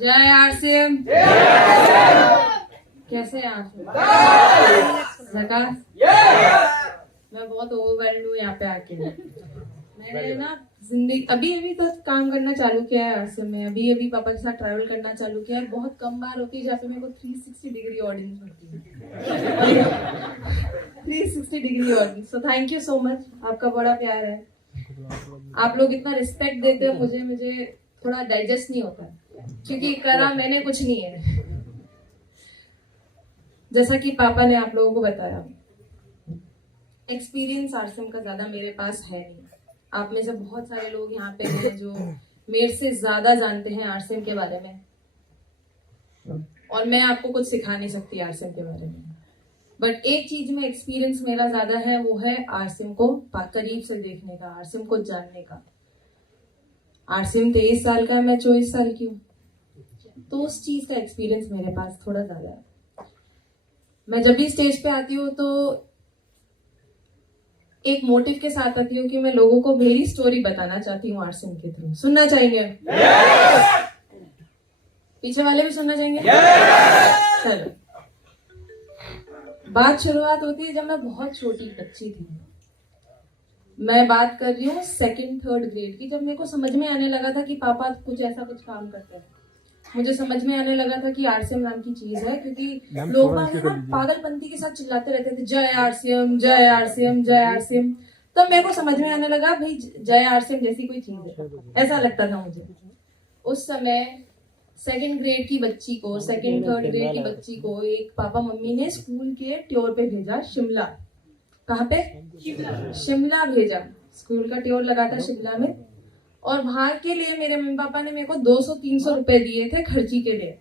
जय आरसीएम। कैसे हैं आप? झकास। मैं बहुत ओवरवेल्ड हूँ यहाँ पे आके। मैंने ना जिंदगी अभी तक काम करना चालू किया है आरसीएम में। अभी पापा के साथ ट्रैवल करना चालू किया है। बहुत कम बार होती है जहाँ पे मेरे को 360 डिग्री ऑडियंस होती है। 360 degree audience. So thank you so much. आपका बड़ा प्यार है। आप लोग इतना रिस्पेक्ट देते हो मुझे थोड़ा डाइजेस्ट नहीं होता क्योंकि करा मैंने कुछ नहीं है। जैसा कि पापा ने आप लोगों को बताया, एक्सपीरियंस आरसीएम का ज्यादा मेरे पास है नहीं। आप में से बहुत सारे लोग यहाँ पे हैं जो मेरे से ज्यादा जानते हैं आरसीएम के बारे में, और मैं आपको कुछ सिखा नहीं सकती आरसीएम के बारे में। बट एक चीज में एक्सपीरियंस मेरा ज्यादा है, वो है आरसीएम को करीब से देखने का, आरसीएम को जानने का। आरसीएम 23 साल का है, मैं 24 साल की हूँ, तो उस चीज का एक्सपीरियंस मेरे पास थोड़ा ज्यादा है। मैं जब भी स्टेज पे आती हूँ तो एक मोटिव के साथ आती हूँ कि मैं लोगों को मेरी स्टोरी बताना चाहती हूँ आरसीएम के थ्रू। सुनना चाहेंगे? पीछे वाले भी सुनना चाहेंगे? चलो, बात शुरुआत होती है जब मैं बहुत छोटी बच्ची थी। मैं बात कर रही हूँ 2nd 3rd ग्रेड की, जब मेरे को समझ में आने लगा था कि पापा कुछ ऐसा कुछ काम करते हैं। मुझे समझ में आने लगा था कि आरसीएम नाम की चीज है, क्योंकि लोग पागलपंती के साथ चिल्लाते रहते थे, जय आरसीएम जय आरसीएम जय आरसीएम। तब मेरे को समझ में आने लगा भाई जय आरसीएम जैसी कोई चीज है, ऐसा लगता था मुझे। उस समय 2nd ग्रेड की बच्ची को, 2nd 3rd ग्रेड की बच्ची को एक पापा मम्मी ने स्कूल के टूर पे भेजा, शिमला। कहाँ पे? शिमला भेजा। स्कूल का टूर लगा था शिमला में, और वहां के लिए मेरे मम्मी पापा ने मेरे को 200-300 रुपए दिए थे खर्ची के लिए।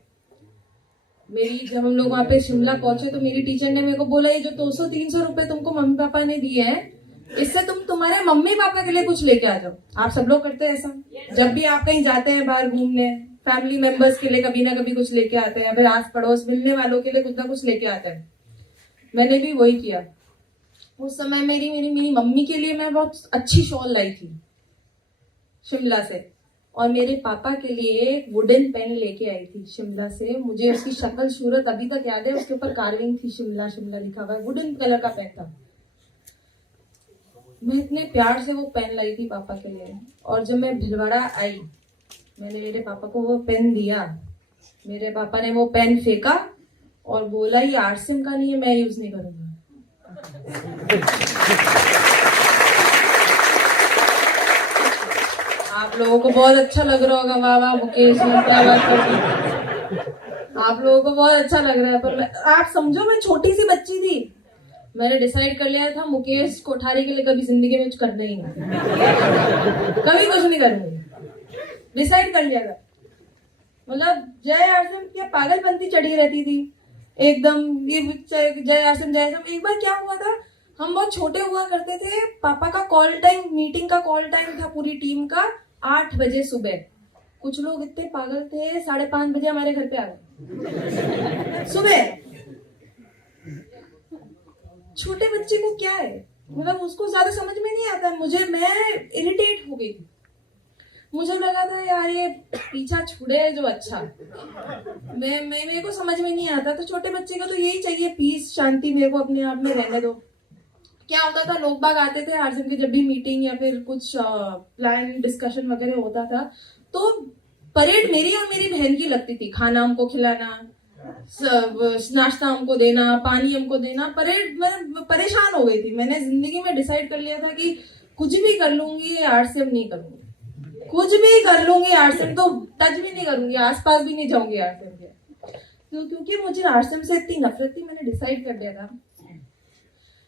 जब हम लोग वहां पे शिमला पहुंचे तो मेरी टीचर ने मेरे को बोला, ये जो 200-300 रुपए तुमको मम्मी पापा ने दिए हैं, इससे तुम तुम्हारे मम्मी पापा के लिए कुछ लेके आ जाओ। आप सब लोग करते हैं ऐसा? जब भी आप कहीं जाते हैं बाहर घूमने, फैमिली मेंबर्स के लिए कभी ना कभी कुछ लेके आते हैं, फिर आस पड़ोस मिलने वालों के लिए कुछ ना कुछ लेके आते हैं। मैंने भी वही किया। उस समय मेरी मम्मी के लिए मैं बहुत अच्छी शॉल लाई थी शिमला से, और मेरे पापा के लिए एक वुडन पेन लेके आई थी शिमला से। मुझे उसकी शक्ल सूरत अभी तक याद है, उसके ऊपर कार्विंग थी, शिमला शिमला लिखा हुआ, वुडन कलर का पेन था। मैं इतने प्यार से वो पेन लाई थी पापा के लिए, और जब मैं भिलवाड़ा आई, मैंने मेरे पापा को वो पेन दिया। मेरे पापा ने वो पेन फेंका और बोला, ये आरसीएम का नहीं है, मैं यूज नहीं करूंगा। आप लोगों को बहुत अच्छा लग रहा होगा, वाह वाह मुकेश, क्या बात करती। आप लोगों को बहुत अच्छा लग रहा है, पर आप समझो मैं छोटी सी बच्ची थी। मैंने डिसाइड कर लिया था मुकेश कोठारी के लिए कभी जिंदगी में कुछ करना ही नहीं, कभी कुछ नहीं करूंगी। डिसाइड कर लिया था। मतलब जय आरसीएम क्या पागलपंती चढ़ी रहती थी एकदम, ये जय आरसीएम जय आरसीएम। एक बार क्या हुआ था, हम बहुत छोटे हुआ करते थे, पापा का कॉल टाइम, मीटिंग का कॉल टाइम था पूरी टीम का 8 बजे सुबह। कुछ लोग इतने पागल थे, 5:30 बजे हमारे घर पे आ गए सुबह। छोटे बच्चे को क्या है, मतलब उसको ज्यादा समझ में नहीं आता। मैं इरिटेट हो गई थी। मुझे लगा था यार ये पीछा छुड़े जो अच्छा। मेरे को समझ में नहीं आता। तो छोटे बच्चे को तो यही चाहिए, पीस शांति, मेरे को अपने आप में रहने दो। क्या होता था, लोग बाग आते थे आरसीएम की जब भी मीटिंग या फिर कुछ प्लान डिस्कशन वगैरह होता था, तो परेड मेरी और मेरी बहन की लगती थी। खाना हमको खिलाना, नाश्ता हमको देना, पानी हमको देना। परेड, मैं परेशान हो गई थी। मैंने जिंदगी में डिसाइड कर लिया था कि कुछ भी कर लूंगी, आरसीएम नहीं करूंगी। कुछ भी कर लूंगी, आरसीएम तो टच भी नहीं करूंगी, आसपास भी नहीं जाऊंगी आरसीएम के। तो क्योंकि मुझे आरसीएम से इतनी नफरत थी, मैंने डिसाइड कर लिया था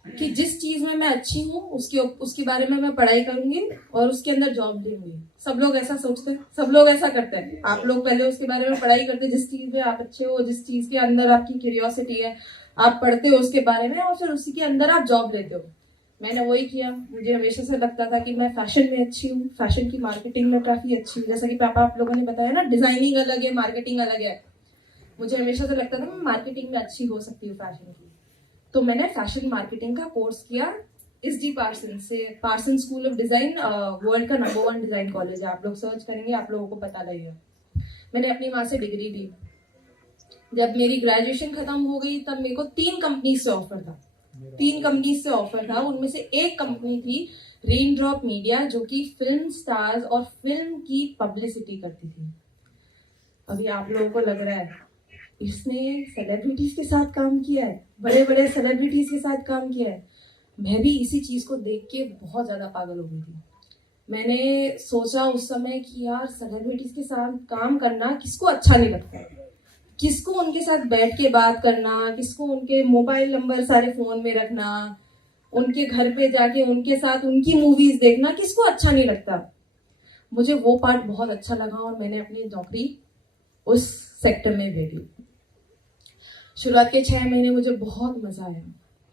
कि जिस चीज में मैं अच्छी हूँ उसके बारे में मैं पढ़ाई करूंगी और उसके अंदर जॉब लूंगी। सब लोग ऐसा सोचते हैं, सब लोग ऐसा करते हैं। आप लोग पहले उसके बारे में पढ़ाई करते हैं, जिस चीज में आप अच्छे हो, जिस चीज के अंदर आपकी क्यूरियोसिटी है, आप पढ़ते हो उसके बारे में, और फिर उसी के अंदर आप जॉब लेते हो। मैंने वही किया। मुझे हमेशा से लगता था कि मैं फैशन में अच्छी हूँ, फैशन की मार्केटिंग में काफी अच्छी हूँ। जैसा कि पापा आप लोगों ने बताया ना, डिजाइनिंग अलग है, मार्केटिंग अलग है। मुझे हमेशा से लगता था मैं मार्केटिंग में अच्छी हो सकती हूँ, फैशन की। तो मैंने फैशन मार्केटिंग का कोर्स किया एसडी पार्सन से। Parsons school of design world का नंबर 1 डिजाइन कॉलेज है। आप लोग सर्च करेंगे, आप लोगों को पता लगेगा। मैंने अपनी माँ से डिग्री ली। जब मेरी ग्रेजुएशन खत्म हो गई तब मेरे को 3 कंपनी से ऑफर था। 3 कंपनी से ऑफर था, उनमें से एक कंपनी थी रेन ड्रॉप मीडिया, जो कि फिल्म स्टार्स और फिल्म की पब्लिसिटी करती थी। अभी आप लोगों को लग रहा है इसने सेलिब्रिटीज के साथ काम किया है, बड़े बड़े सेलिब्रिटीज के साथ काम किया है। मैं भी इसी चीज को देख के बहुत ज्यादा पागल हो गई थी। मैंने सोचा उस समय कि यार सेलिब्रिटीज के साथ काम करना किसको अच्छा नहीं लगता है, किसको उनके साथ बैठ के बात करना, किसको उनके मोबाइल नंबर सारे फोन में रखना, उनके घर पे जाके उनके साथ उनकी मूवीज देखना किसको अच्छा नहीं लगता। मुझे वो पार्ट बहुत अच्छा लगा और मैंने अपनी नौकरी उस सेक्टर में ले ली। शुरुआत के 6 महीने मुझे बहुत मजा आया,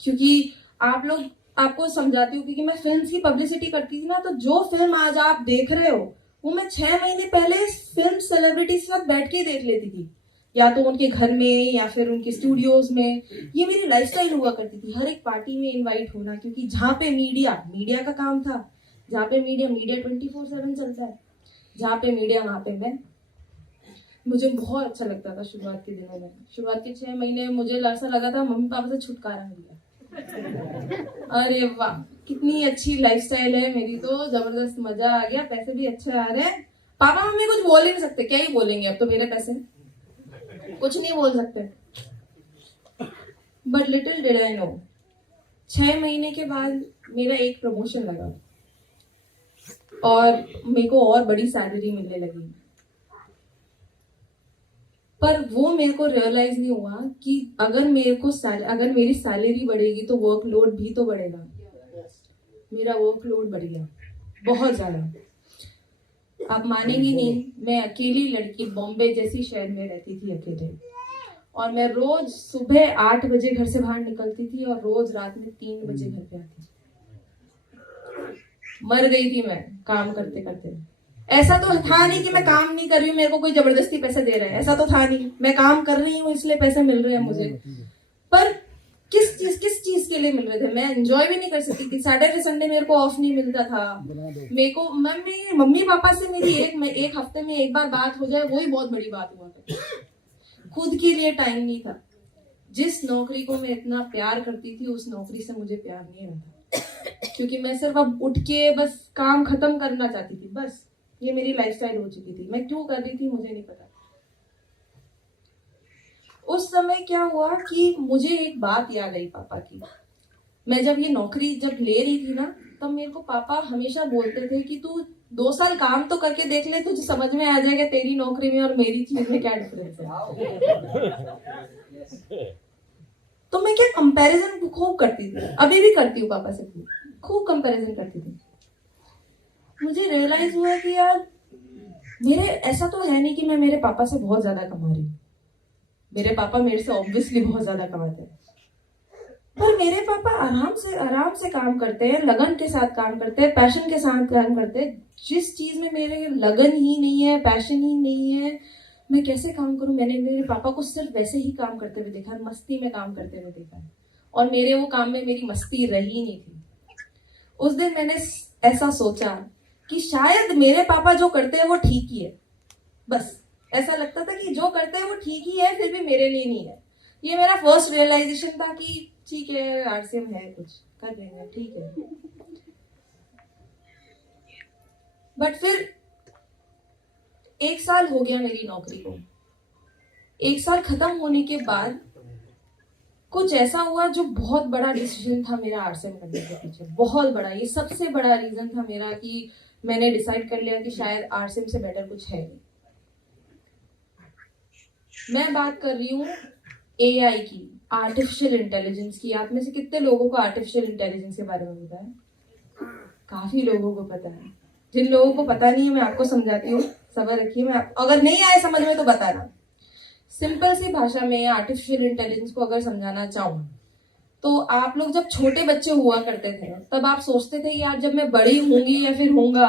क्योंकि आपको समझाती हूँ, क्योंकि मैं फिल्म की पब्लिसिटी करती थी ना, तो जो फिल्म आज आप देख रहे हो वो मैं 6 महीने पहले फिल्म सेलिब्रिटी के साथ बैठ के ही देख लेती थी, या तो उनके घर में या फिर उनके स्टूडियोज में। ये मेरी लाइफस्टाइल हुआ करती थी, हर एक पार्टी में इनवाइट होना, क्योंकि जहाँ पे मीडिया का काम था, जहाँ पे मीडिया 24/7 चलता है, जहाँ पे मीडिया वहाँ पे मैं। मुझे बहुत अच्छा लगता था शुरुआत के दिनों में। शुरुआत के 6 महीने में मुझे ऐसा लगा था मम्मी पापा से छुटकारा मिल गया। अरे वाह, कितनी अच्छी लाइफस्टाइल है मेरी, तो जबरदस्त मजा आ गया, पैसे भी अच्छे आ रहे हैं। पापा मम्मी कुछ बोल ही नहीं सकते, क्या ही बोलेंगे, अब तो मेरे पैसे, कुछ नहीं बोल सकते। But little did I know, 6 महीने के बाद मेरा एक प्रमोशन लगा और मेरे को और बड़ी सैलरी मिलने लगी। पर वो मेरे को रियलाइज नहीं हुआ कि अगर मेरी सैलरी बढ़ेगी तो वर्कलोड भी तो बढ़ेगा। मेरा वर्कलोड बढ़ गया बहुत ज्यादा। आप मानेंगी नहीं, मैं अकेली लड़की बॉम्बे जैसी शहर में रहती थी अकेले, और मैं रोज सुबह 8 बजे घर से बाहर निकलती थी और रोज रात में 3 बजे घर पे आती। मर गई थी मैं काम करते करते। ऐसा तो था नहीं कि मैं काम नहीं कर रही हूँ, मेरे को कोई जबरदस्ती पैसे दे रहा है, ऐसा तो था नहीं। मैं काम कर रही हूँ इसलिए पैसे मिल रहे हैं मुझे, पर किस चीज के लिए मिल रहे थे? मैं एंजॉय भी नहीं कर सकती थी। सैटरडे संडे मेरे को ऑफ नहीं मिलता था। मेरे को मम्मी पापा से मेरी एक हफ्ते में एक बार बात हो जाए, वही बहुत बड़ी बात हुआ था। खुद के लिए टाइम नहीं था। जिस नौकरी को मैं इतना प्यार करती थी, उस नौकरी से मुझे प्यार नहीं आता, क्योंकि मैं सिर्फ अब उठ के बस काम खत्म करना चाहती थी। बस ये मेरी लाइफस्टाइल हो चुकी थी। मैं क्यों कर रही थी मुझे नहीं पता। उस समय क्या हुआ कि मुझे एक बात याद आई पापा की। मैं जब ये नौकरी ले रही थी ना, तब मेरे को पापा हमेशा बोलते थे कि तू 2 साल काम तो करके देख ले, तुझे समझ में आ जाएगा तेरी नौकरी में और मेरी चीज में क्या डिफरेंस है। तो मैं क्या कंपैरिजन खूब करती थी, अभी भी करती हूँ पापा से, खूब कंपैरिजन करती थी। मुझे रियलाइज हुआ कि यार मेरे ऐसा तो है नहीं कि मैं मेरे पापा से बहुत ज्यादा कमा रही हूँ। मेरे पापा मेरे से ऑब्वियसली बहुत ज्यादा कमाते हैं, पर मेरे पापा आराम से काम करते हैं, लगन के साथ काम करते हैं, पैशन के साथ काम करते हैं। जिस चीज में मेरे लगन ही नहीं है, पैशन ही नहीं है, मैं कैसे काम करूं? मैंने मेरे पापा को सिर्फ वैसे ही काम करते हुए देखा है, मस्ती में काम करते हुए देखा है, और मेरे वो काम में मेरी मस्ती रही नहीं थी। उस दिन मैंने ऐसा सोचा कि शायद मेरे पापा जो करते हैं वो ठीक ही है। बस ऐसा लगता था कि जो करते हैं वो ठीक ही है, फिर भी मेरे लिए नहीं है। ये मेरा फर्स्ट रियलाइजेशन था कि ठीक है, आरसीएम है, कुछ कर लेंगे, ठीक है। बट फिर 1 साल हो गया मेरी नौकरी को। 1 साल खत्म होने के बाद कुछ ऐसा हुआ जो बहुत बड़ा डिसीजन था मेरा आरसीएम करने के पीछे। बहुत बड़ा, ये सबसे बड़ा रीजन था मेरा कि मैंने डिसाइड कर लिया कि शायद आरसीएम से बेटर कुछ है नहीं। मैं बात कर रही हूँ एआई की, आर्टिफिशियल इंटेलिजेंस की। आप में से कितने लोगों को आर्टिफिशियल इंटेलिजेंस के बारे में पता है? काफी लोगों को पता है। जिन लोगों को पता नहीं है मैं आपको समझाती हूँ, सब्र रखिए। मैं अगर नहीं आए समझ में तो बताना। सिंपल सी भाषा में आर्टिफिशियल इंटेलिजेंस को अगर समझाना चाहूँ तो आप लोग जब छोटे बच्चे हुआ करते थे तब आप सोचते थे कि यार जब मैं बड़ी होंगी या फिर होऊंगा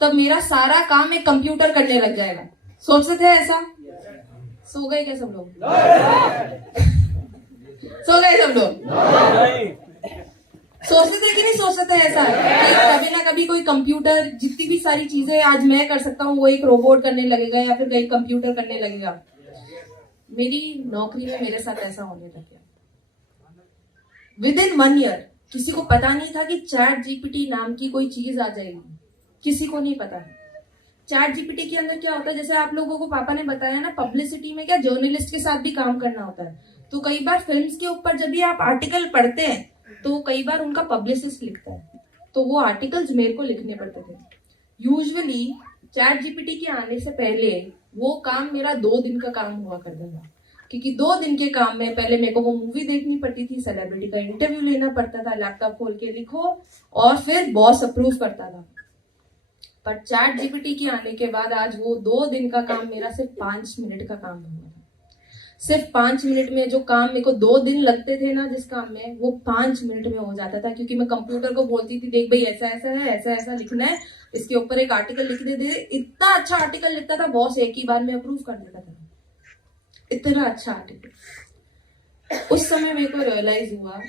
तब मेरा सारा काम एक कंप्यूटर करने लग जाएगा। सोचते थे ऐसा? सो गए क्या सब लोग? सो गए सब लोग? सोचते थे कि नहीं सोचते थे ऐसा कि कभी ना कभी कोई कंप्यूटर, जितनी भी सारी चीजें आज मैं कर सकता हूँ वो एक रोबोट करने लगेगा या फिर एक कंप्यूटर करने लगेगा। मेरी नौकरी में मेरे साथ ऐसा होने लग गया। विदिन 1 ईयर किसी को पता नहीं था कि चैट जीपीटी नाम की कोई चीज आ जाएगी, किसी को नहीं पता। चैट जीपीटी के अंदर क्या होता है, जैसे आप लोगों को पापा ने बताया ना, पब्लिसिटी में क्या जर्नलिस्ट के साथ भी काम करना होता है। तो कई बार फिल्म्स के ऊपर जब भी आप आर्टिकल पढ़ते हैं तो कई बार उनका पब्लिसिस्ट लिखता है, तो वो आर्टिकल्स मेरे को लिखने पड़ते थे। यूजुअली चैट जीपीटी के आने से पहले वो काम मेरा 2 दिन का काम हुआ करता था, क्योंकि 2 दिन के काम में पहले मेरे को वो मूवी देखनी पड़ती थी, सेलिब्रिटी का इंटरव्यू लेना पड़ता था, लैपटॉप खोल के लिखो और फिर बॉस अप्रूव करता था। पर चैट जीपीटी के आने के बाद आज वो 2 दिन का काम मेरा सिर्फ 5 मिनट का काम हुआ था। सिर्फ 5 मिनट में जो काम मेरे को 2 दिन लगते थे ना जिस काम में, वो 5 मिनट में हो जाता था, क्योंकि मैं कंप्यूटर को बोलती थी देख भाई ऐसा ऐसा है, ऐसा ऐसा लिखना है, इसके ऊपर एक आर्टिकल लिख दे। इतना अच्छा आर्टिकल लिखता था बॉस, एक ही बार में अप्रूव कर देता था, इतना अच्छा आर्टिकल। उस समय मेरे को रियलाइज हुआ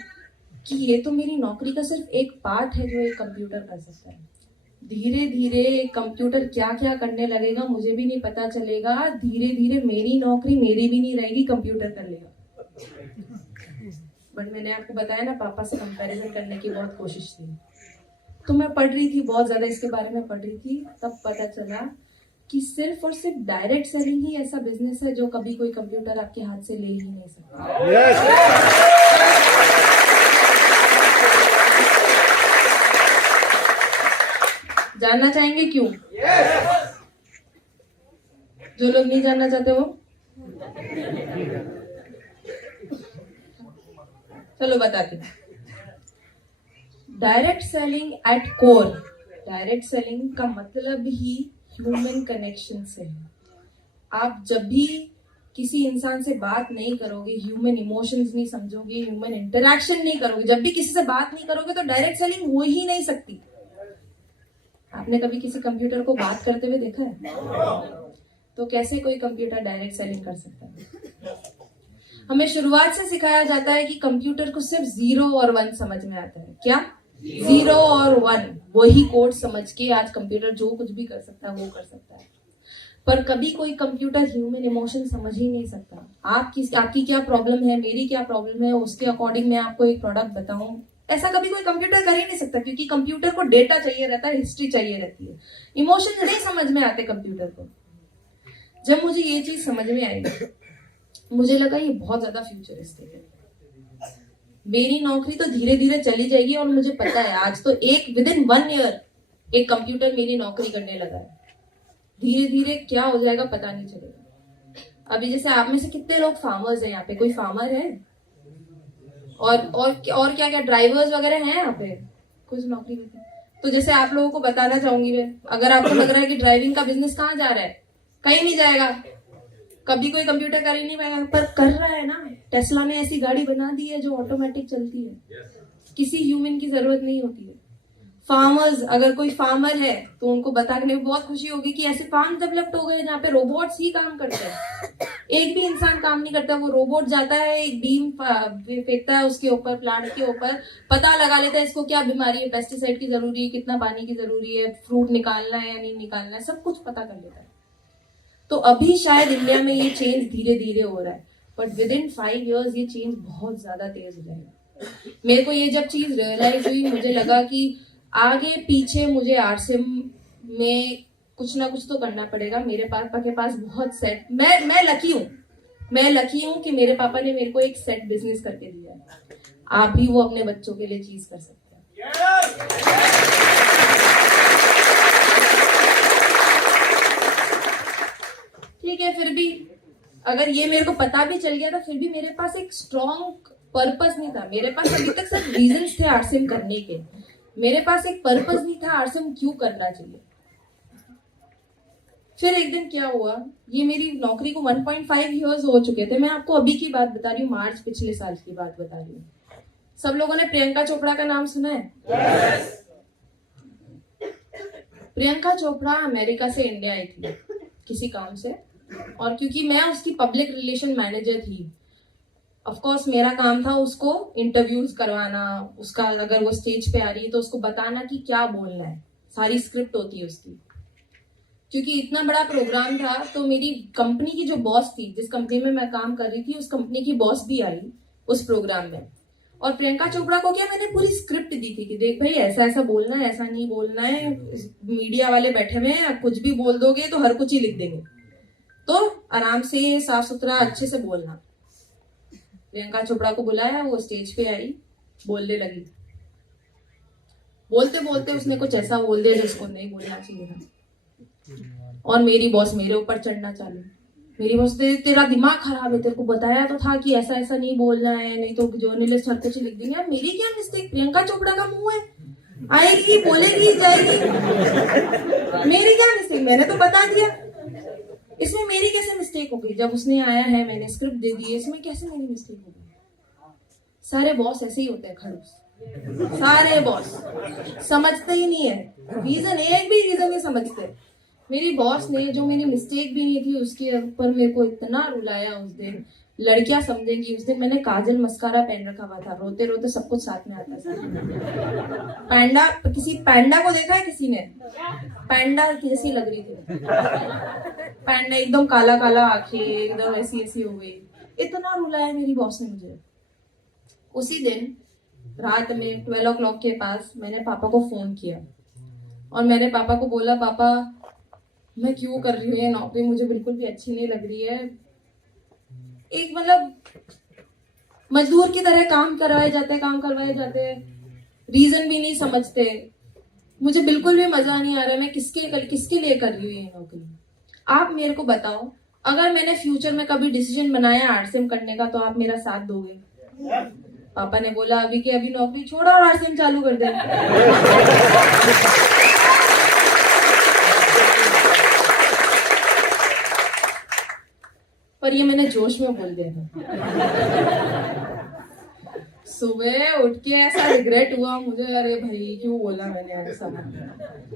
कि ये तो मेरी नौकरी का सिर्फ एक पार्ट है जो एक कंप्यूटर कर सकता है। धीरे धीरे कंप्यूटर क्या क्या करने लगेगा मुझे भी नहीं पता चलेगा। धीरे धीरे मेरी नौकरी मेरी भी नहीं रहेगी, कंप्यूटर कर लेगा। बट मैंने आपको बताया ना, पापा से कंपैरिजन करने की बहुत कोशिश थी, तो मैं पढ़ रही थी, बहुत ज्यादा इसके बारे में पढ़ रही थी। तब पता चला कि सिर्फ और सिर्फ डायरेक्ट सेलिंग ही ऐसा बिजनेस है जो कभी कोई कंप्यूटर आपके हाथ से ले ही नहीं सकता। जानना चाहेंगे क्यों? जो लोग नहीं जानना चाहते वो चलो बताती हूँ। Direct selling at core, direct selling का मतलब ही ह्यूमन कनेक्शन से है। आप जब भी किसी इंसान से बात नहीं करोगे, ह्यूमन इमोशंस नहीं समझोगे, ह्यूमन इंटरेक्शन नहीं करोगे, जब भी किसी से बात नहीं करोगे तो डायरेक्ट सेलिंग हो ही नहीं सकती। आपने कभी किसी कंप्यूटर को बात करते हुए देखा है? तो कैसे कोई कंप्यूटर डायरेक्ट सेलिंग कर सकता है? हमें शुरुआत से सिखाया जाता है कि कंप्यूटर को सिर्फ 0 और 1 समझ में आता है। क्या? 0 और 1, वही कोड समझ के आज कंप्यूटर जो कुछ भी कर सकता है वो कर सकता है। पर कभी कोई कंप्यूटर ह्यूमन इमोशन समझ ही नहीं सकता। आपकी क्या प्रॉब्लम है, मेरी क्या प्रॉब्लम है, उसके अकॉर्डिंग मैं आपको एक प्रोडक्ट बताऊं, ऐसा कभी कोई कंप्यूटर कर ही नहीं सकता, क्योंकि कंप्यूटर को डेटा चाहिए रहता है, हिस्ट्री चाहिए रहती है, इमोशन नहीं समझ में आते कंप्यूटर को। जब मुझे ये चीज समझ में आई, मुझे लगा ये बहुत ज्यादा फ्यूचरिस्टिक है। मेरी नौकरी तो धीरे धीरे चली जाएगी, और मुझे पता है आज तो विदिन 1 ईयर एक कंप्यूटर मेरी नौकरी करने लगा है। धीरे धीरे क्या हो जाएगा पता नहीं चलेगा। अभी जैसे आप में से कितने लोग फार्मर्स हैं? यहाँ पे कोई फार्मर है? और क्या क्या ड्राइवर्स वगैरह हैं यहाँ पे? कुछ नौकरी करते हैं। तो जैसे आप लोगों को बताना चाहूंगी मैं, अगर आपको लग रहा है कि ड्राइविंग का बिजनेस कहाँ जा रहा है, कहीं नहीं जाएगा, कभी कोई कंप्यूटर कर ही नहीं पाएगा, पर कर रहा है ना। टेस्ला ने ऐसी गाड़ी बना दी है जो ऑटोमेटिक चलती है, किसी ह्यूमन की जरूरत नहीं होती है। फार्मर्स, अगर कोई फार्मर है तो उनको बताने में बहुत खुशी होगी कि ऐसे फार्म डेवलप्ड हो गए जहाँ पे रोबोट्स ही काम करते हैं, एक भी इंसान काम नहीं करता। वो रोबोट जाता है, एक बीम फेंकता है उसके ऊपर, प्लांट के ऊपर, पता लगा लेता है इसको क्या बीमारी है, पेस्टिसाइड की जरूरी है, कितना पानी की जरूरी है, फ्रूट निकालना है या नहीं निकालना है, सब कुछ पता कर लेता है। तो अभी शायद इंडिया में ये चेंज धीरे धीरे हो रहा है, बट विद इन 5 years ये चेंज बहुत ज्यादा तेज हो जाएगा। मेरे को ये जब चीज रियलाइज हुई, मुझे लगा कि आगे पीछे मुझे आरसीएम में कुछ ना कुछ तो करना पड़ेगा। मेरे पापा के पास बहुत सेट, मैं लकी हूँ कि मेरे पापा ने मेरे को एक सेट बिजनेस करके दिया है। आप भी वो अपने बच्चों के लिए चीज कर सकते हैं। ठीक है, फिर भी अगर ये मेरे को पता भी चल गया था, फिर भी मेरे पास एक स्ट्रॉन्ग पर्पस नहीं था। मेरे पास अभी तक सिर्फ रीजंस थे आरसीएम करने के, मेरे पास एक पर्पस नहीं था आरसीएम क्यों करना चाहिए। फिर एक दिन क्या हुआ, ये मेरी नौकरी को 1.5 years हो चुके थे। मैं आपको अभी की बात बता रही हूँ, मार्च पिछले साल की बात बता रही हूँ। सब लोगों ने प्रियंका चोपड़ा का नाम सुना है? yes! प्रियंका चोपड़ा अमेरिका से इंडिया आई थी किसी काम से, और क्योंकि मैं उसकी पब्लिक रिलेशन मैनेजर थी, ऑफ कोर्स मेरा काम था उसको इंटरव्यूज करवाना, उसका अगर वो स्टेज पे आ रही है तो उसको बताना कि क्या बोलना है, सारी स्क्रिप्ट होती है उसकी। क्योंकि इतना बड़ा प्रोग्राम था तो मेरी कंपनी की जो बॉस थी, जिस कंपनी में मैं काम कर रही थी, उस कंपनी की बॉस भी आई उस प्रोग्राम में। और प्रियंका चोपड़ा को क्या, मैंने पूरी स्क्रिप्ट दी थी कि देख भाई ऐसा ऐसा बोलना है, ऐसा नहीं बोलना है, मीडिया वाले बैठे हुए हैं, कुछ भी बोल दोगे तो हर कुछ ही लिख देंगे, तो आराम से साफ सुथरा अच्छे से बोलना। प्रियंका चोपड़ा को बुलाया, वो स्टेज पे आई, बोलने लगी। बोलते बोलते उसने कुछ ऐसा बोल दिया जिसको नहीं बोलना चाहिए था, और मेरी बॉस मेरे ऊपर चढ़ना चालू। मेरी बॉस ने, तेरा दिमाग खराब है, तेरे को बताया तो था कि ऐसा ऐसा नहीं बोलना है, नहीं तो जर्नलिस्ट हर कुछ लिख देंगे। मेरी क्या मिस्टेक, प्रियंका चोपड़ा का मुंह है, आएगी बोलेगी जाएगी, मेरी क्या मिस्टेक, मैंने तो बता दिया। इसमें मेरी कैसे मिस्टेक हो गई? जब उसने आया है, मैंने स्क्रिप्ट दे दी है, इसमें कैसे मेरी मिस्टेक हो गई? सारे बॉस ऐसे ही होते हैं, खड़ूस, सारे बॉस समझते ही नहीं है रीजन, एक भी रीजन नहीं समझते। मेरी बॉस ने, जो मेरी मिस्टेक भी नहीं थी, उसके ऊपर मेरे को इतना रुलाया उस दिन। लड़कियां समझेंगी, उस दिन मैंने काजल मस्कारा पहन रखा हुआ था, रोते रोते सब कुछ साथ में आता था। पैंडा, किसी पैंडा को देखा है किसी ने? पैंडा कैसी लग रही थी, पैंडा एकदम काला काला आंखें, एकदम ऐसी ऐसी हो गई। इतना रुलाया मेरी बॉस ने मुझे। उसी दिन रात में 12 o'clock के पास मैंने पापा को फोन किया और मैंने पापा को बोला, पापा मैं क्यों कर रही हूँ ये नौकरी, मुझे बिल्कुल भी अच्छी नहीं लग रही है। एक मतलब मजदूर की तरह काम करवाए जाते हैं, काम करवाए जाते हैं, रीजन भी नहीं समझते। मुझे बिल्कुल भी मजा नहीं आ रहा है, मैं किसके लिए कर रही हूँ ये नौकरी। आप मेरे को बताओ, अगर मैंने फ्यूचर में कभी डिसीजन बनाया आरसीएम करने का तो आप मेरा साथ दोगे? पापा ने बोला अभी के अभी नौकरी छोड़ो और आरसीएम चालू कर दे। पर ये मैंने जोश में बोल दिया था। सुबह उठ के ऐसा रिग्रेट हुआ मुझे, अरे भाई क्यों बोला मैंने ऐसा।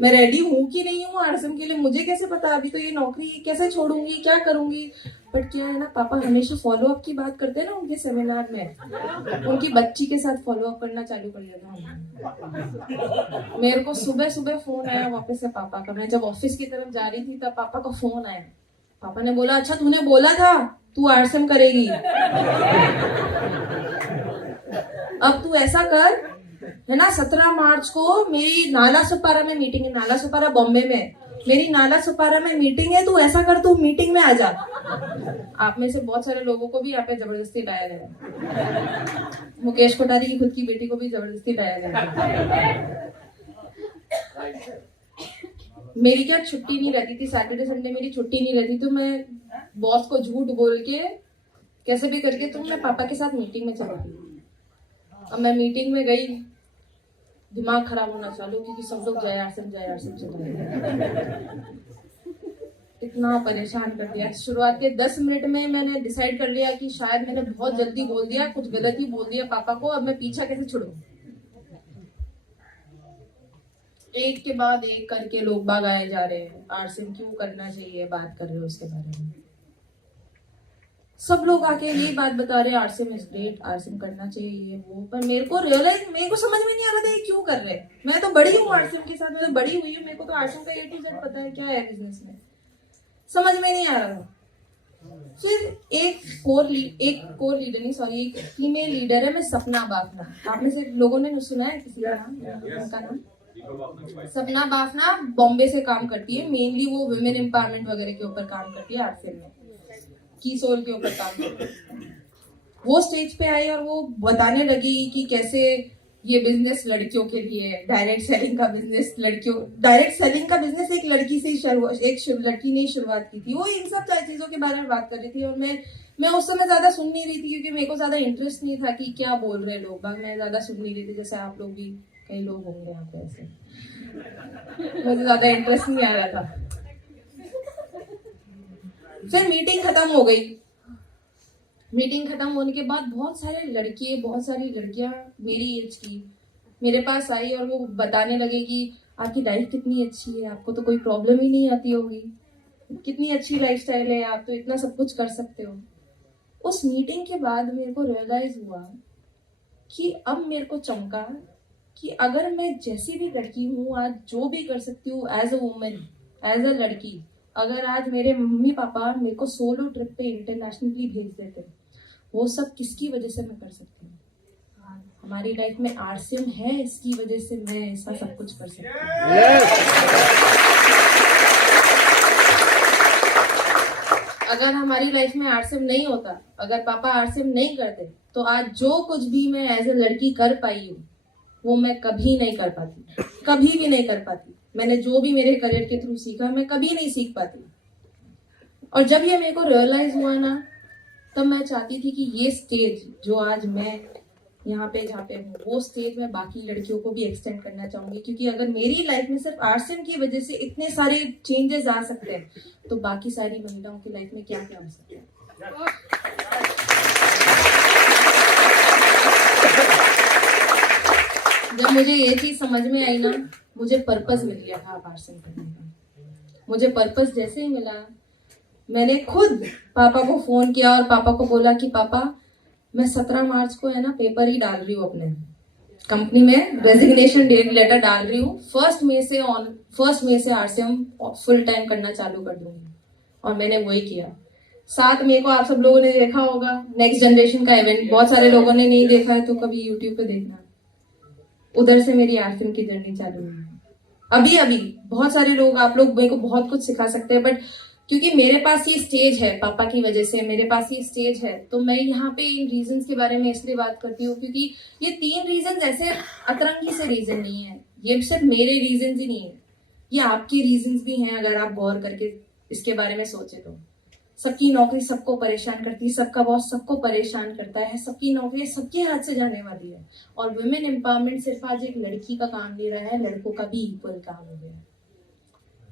मैं रेडी हूँ कि नहीं हूँ आरसीएम के लिए मुझे कैसे पता, अभी तो ये नौकरी कैसे छोड़ूंगी, क्या करूंगी। बट क्या है ना, पापा हमेशा फॉलो अप की बात करते हैं ना उनके सेमिनार में, उनकी बच्ची के साथ फॉलो अप करना चालू कर दिया था। मेरे को सुबह सुबह फोन आया वापस से पापा का, मैं जब ऑफिस की तरफ जा रही थी तब पापा का फोन आया। पापा ने बोला, अच्छा तूने बोला था तू आरसीएम करेगी, अब तू ऐसा कर, है ना 17 मार्च को मेरी नाला सुपारा में मीटिंग है, नाला सुपारा बॉम्बे में, मेरी नाला सुपारा में मीटिंग है, तू ऐसा कर तू मीटिंग में आ जा। आप में से बहुत सारे लोगों को भी यहाँ पे जबरदस्ती लाया गया, मुकेश कोठारी की खुद की बेटी को भी जबरदस्ती लाया गया। मेरी क्या छुट्टी नहीं रहती थी, सैटरडे संडे मेरी छुट्टी नहीं रहती, तो मैं बॉस को झूठ बोल के कैसे भी करके तो मैं पापा के साथ मीटिंग में चली गई। अब मैं मीटिंग में गई, दिमाग खराब होना चालू, क्योंकि सब लोग जय आरसीएम चल रहे। इतना परेशान कर दिया। शुरुआत के 10 मिनट में मैंने डिसाइड कर लिया कि शायद मैंने बहुत जल्दी बोल दिया, कुछ गलत ही बोल दिया पापा को, अब मैं पीछा कैसे छुड़ूं। एक के बाद एक करके लोग बाग आए जा रहे हैं, आरसीएम क्यों करना चाहिए, बात कर रहे हो उसके बारे में। सब लोग आके यही बात बता रहे हैं, आरसीएम इज ग्रेट, आरसीएम करना चाहिए ये वो। पर मेरे को समझ में नहीं आ रहा था ये क्यों कर रहे हैं। मैं तो बड़ी हूँ आरसीएम के साथ, मतलब बड़ी हुई हूँ, मेरे को तो आरसीएम का A to Z पता है क्या है बिजनेस में, समझ में नहीं आ रहा था। फिर एक फीमेल लीडर है, मैं सपना बाफना, आप में से लोगों ने सुना है किसी का नाम, उनका नाम सपना बाफना, बॉम्बे से काम करती है, मेनली वो वुमेन एम्पावरमेंट वगैरह के ऊपर काम करती है, आरसीएम में की सोल के ऊपर काम करती है। वो स्टेज पे आई और वो बताने लगी कि कैसे ये बिजनेस लड़कियों के लिए है, डायरेक्ट सेलिंग का बिजनेस एक लड़की से एक लड़की ने शुरुआत की थी। वो इन सब चीजों के बारे में बात कर रही थी और मैं उस समय ज्यादा सुन नहीं रही थी, क्योंकि मेरे को ज्यादा इंटरेस्ट नहीं था कि क्या बोल रहे लोग, मैं ज्यादा सुन नहीं रही थी। जैसे आप लोग भी, कई लोग होंगे यहाँ पे ऐसे, मुझे ज्यादा इंटरेस्ट नहीं आ रहा था। फिर मीटिंग खत्म हो गई। मीटिंग खत्म होने के बाद बहुत सारी लड़कियां मेरी एज की मेरे पास आई और वो बताने लगे कि आपकी लाइफ कितनी अच्छी है, आपको तो कोई प्रॉब्लम ही नहीं आती होगी, कितनी अच्छी लाइफस्टाइल है, आप तो इतना सब कुछ कर सकते हो। उस मीटिंग के बाद मेरे को रियलाइज हुआ कि अब मेरे को चमका कि अगर मैं जैसी भी लड़की हूँ, आज जो भी कर सकती हूँ as a woman, as a लड़की, अगर आज मेरे मम्मी पापा मेरे को सोलो ट्रिप पे इंटरनेशनली भेज देते, वो सब किसकी वजह से मैं कर सकती हूँ? हमारी लाइफ में आरसीएम है, इसकी वजह से मैं ऐसा सब कुछ कर सकती हूँ। अगर हमारी लाइफ में आरसीएम नहीं होता, अगर पापा आरसीएम नहीं करते, तो आज जो कुछ भी मैं एज ए लड़की कर पाई हूँ वो मैं कभी नहीं कर पाती, कभी भी नहीं कर पाती। मैंने जो भी मेरे करियर के थ्रू सीखा मैं कभी नहीं सीख पाती। और जब ये मेरे को रियलाइज हुआ ना, तब मैं चाहती थी कि ये स्टेज जो आज मैं यहाँ पे जहाँ पे हूँ, वो स्टेज में बाकी लड़कियों को भी एक्सटेंड करना चाहूंगी। क्योंकि अगर मेरी लाइफ में सिर्फ आरसीएम की वजह से इतने सारे चेंजेस आ सकते हैं, तो बाकी सारी महिलाओं की लाइफ में क्या क्या हो सकता है। जब मुझे ये चीज समझ में आई ना, मुझे पर्पस मिल गया था आरसीएम करने का। मुझे पर्पस जैसे ही मिला, मैंने खुद पापा को फोन किया और पापा को बोला कि पापा, मैं 17 मार्च को है ना पेपर ही डाल रही हूँ, अपने कंपनी में रेजिग्नेशन लेटर डाल रही हूँ। 1 मई से आरसीएम फुल टाइम करना चालू कर दूंगी। और मैंने वही किया। 7 मई को आप सब लोगों ने देखा होगा नेक्स्ट जनरेशन का इवेंट, बहुत सारे लोगों ने नहीं देखा है तो कभी यूट्यूब पे देखना। उधर से मेरी आरसीएम की जर्नी चालू हुई। अभी बहुत सारे लोग, आप लोग मेरे को बहुत कुछ सिखा सकते हैं, बट क्योंकि मेरे पास ये स्टेज है, पापा की वजह से मेरे पास ये स्टेज है, तो मैं यहाँ पे इन रीजंस के बारे में इसलिए बात करती हूँ क्योंकि ये 3 रीजन ऐसे अतरंगी से रीजन नहीं है। ये सिर्फ मेरे रीजन ही नहीं है, ये आपके रीजन भी हैं। अगर आप गौर करके इसके बारे में सोचे तो सबकी नौकरी सबको परेशान करती है, सबका बॉस सबको परेशान करता है, सबकी नौकरी सबके हाथ से जाने वाली है। और वुमेन एम्पावरमेंट सिर्फ आज एक लड़की का काम नहीं रहा है, लड़कों का भी इक्वल काम हो गया है।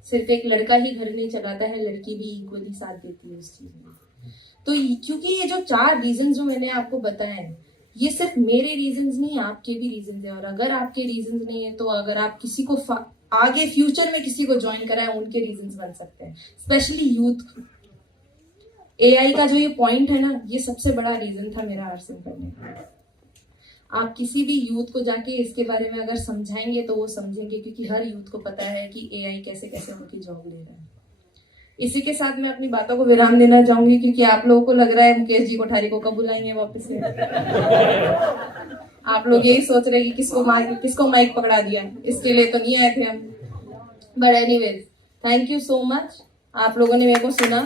सिर्फ एक लड़का ही घर नहीं चलाता है, लड़की भी इक्वली साथ देती है उस चीज में। तो क्योंकि ये जो 4 रीजन जो मैंने आपको बताए हैं, ये सिर्फ मेरे रीजंस नहीं, आपके भी रीजंस है। और अगर आपके रीजंस नहीं है, तो अगर आप किसी को आगे फ्यूचर में किसी को ज्वाइन कराए, उनके रीजंस बन सकते हैं, स्पेशली यूथ। एआई का जो ये पॉइंट है ना, ये सबसे बड़ा रीजन था मेरा आरसीएम करने का। आप किसी भी यूथ को जाके इसके बारे में अगर समझाएंगे तो वो समझेंगे, क्योंकि हर यूथ को पता है कि एआई कैसे कैसे उनकी जॉब ले रहा है। इसी के साथ मैं अपनी बातों को विराम देना चाहूंगी, क्योंकि आप लोगों को लग रहा है मुकेश जी कोठारी को कब बुलाएंगे वापस से। आप लोग यही सोच रहे हैं कि किसको माइक पकड़ा दिया, इसके लिए तो नहीं आए थे हम। But anyways, thank you so much, आप लोगों ने मेरे को सुना।